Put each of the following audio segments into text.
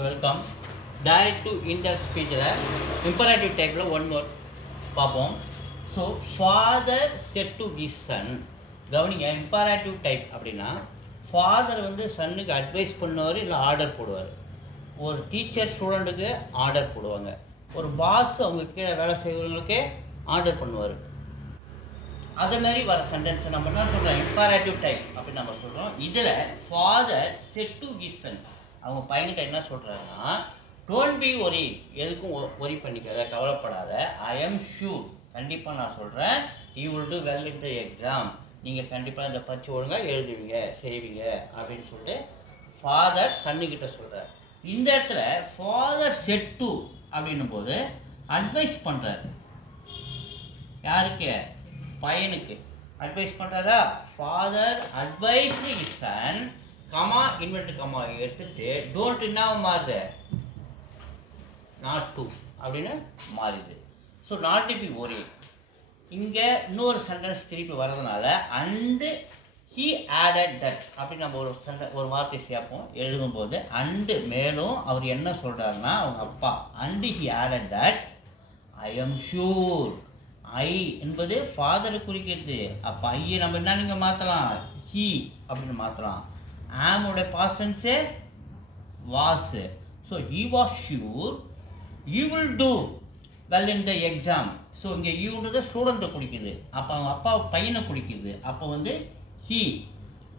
Welcome. Direct to indirect speech imperative type one more பாப்போம். So father said to his son. கவனிங்க imperative type அப்படின்னா father வந்து சன்னுக்கு advice பண்ணுவார் இல்லை order போடுவார். ஒரு டீச்சர் ஸ்டூடெண்ட்டுக்கு ஆர்டர் போடுவாங்க. ஒரு பாஸ் அவங்க கீழே வேலை செய்கிறவங்களுக்கு ஆர்டர் பண்ணுவார். அதே மாதிரி வர சென்டென்ஸை நம்ம என்ன சொல்கிறோம், imperative type அப்படின்னு நம்ம சொல்கிறோம். இதில் father said to his son, அவங்க பையன்கிட்ட என்ன சொல்கிறாருன்னா, டோன்ட் பி ஒரி, எதுக்கும் ஒரி பண்ணிக்காத, கவலைப்படாத, ஐ எம் ஷூர், கண்டிப்பாக நான் சொல்கிறேன், you will do well in the exam, நீங்கள் கண்டிப்பாக இந்த பரீட்சை ஒழுங்காக எழுதுவீங்க செய்வீங்க அப்படின்னு சொல்லிட்டு ஃபாதர் சன்னுக்கிட்ட சொல்கிறார். இந்த இடத்துல ஃபாதர் செட் டு அப்படின்னும் போது அட்வைஸ் பண்ணுறாரு. யாருக்கு? பையனுக்கு அட்வைஸ் பண்ணுறாரா? Father advice is son, comma inverted comma எடுத்துட்டு டோன்ட் என்ன மாறுது, நாட் டு அப்படின்னு மாறுது. So not to be worry. இங்கே இன்னொரு சென்டென்ஸ் திருப்பி வர்றதுனால அண்டு ஹீ ஆடட் தட் அப்படின்னு நம்ம ஒரு வார்த்தை சேர்ப்போம் எழுதும்போது. அண்டு மேலும் அவர் என்ன சொல்கிறாருன்னா அவங்க அப்பா, and he added that I am sure. I என்பது ஃபாதரை குறிக்கிறது. அப்போ ஐயை நம்ம என்ன நீங்கள் மாற்றலாம், ஹீ அப்படின்னு மாற்றலாம். ஆமோட பாசன்ஸே was. So he was sure you will do well in the exam. So இங்கே யூன்றது ஸ்டூடெண்ட்டை குடிக்குது, அப்போ அவங்க அப்பா பையனை குடிக்குது. அப்போ வந்து ஹீ,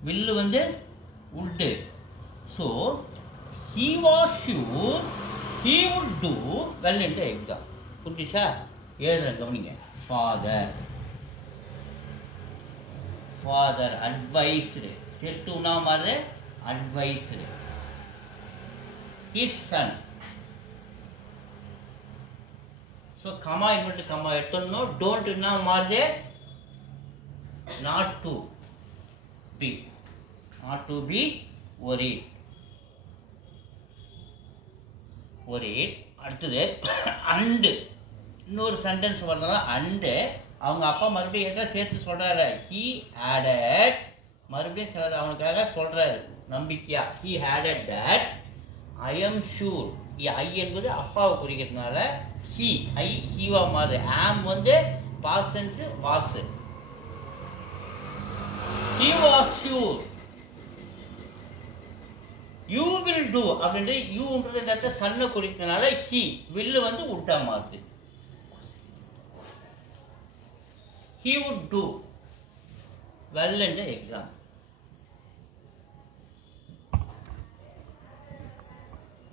வில்லு வந்து உட்டு. So he was sure he would two well in the exam. புரிஞ்சுச்சா? எழுதுறேன் கவனிங்க. ஃபாதர் ஃபாதர் அட்வைஸ்டு, செட்டுனா மாதிரி advised his son. So comma inverted comma எடுத்தோம்னா don't என்ன மாறுது, not to be, not to be worried. worried. அடுத்தது அண்டு இன்னொரு sentence வரதுனால அண்டு அவங்க அப்பா மறுபடியும் எதை சேர்த்து சொல்றாரு, he added, மறுபடியும் சிலது அவனுக்காக சொல்றாரு நம்பிக்கையா, he added that I am sure. ஐ என்பது அப்பாவை குறிக்கிறதுனால he, ஐ ஹீவா மாறு. ஆம் வந்து பாசன்ஸ் was. he was sure you will do அப்படின்றது யூன்றது இந்த இடத்துல சன்னை குறிக்கிறதுனால he, will வந்து உட்டா மாறுது. he would do well in the exam.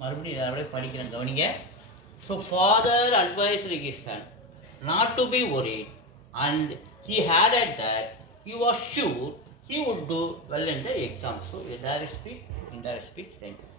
மறுபடியும் அப்படியே படிக்கிறேன் கவனிங்க. So father advised his son not to be worried and he had at that he was sure he would do well in the exam. So direct speech, indirect speech. Thank you.